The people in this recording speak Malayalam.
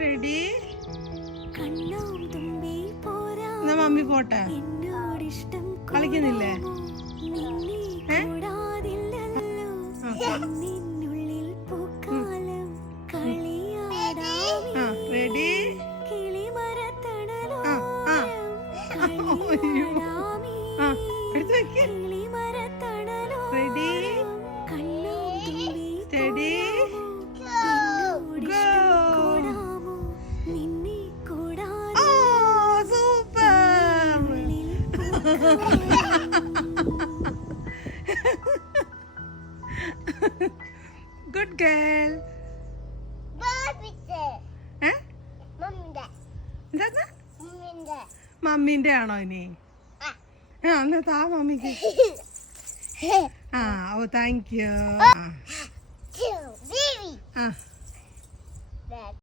റെഡി? എന്നാ മമ്മി പോട്ടെ. കളിക്കുന്നില്ലേ? റെഡി? എടുത്ത് വെക്ക്. Ready steady go. Super. Good girl. മമ്മീന്റെ ആണോ ഇനി? എന്നാ താ മമ്മിക്ക്. Oh thank U.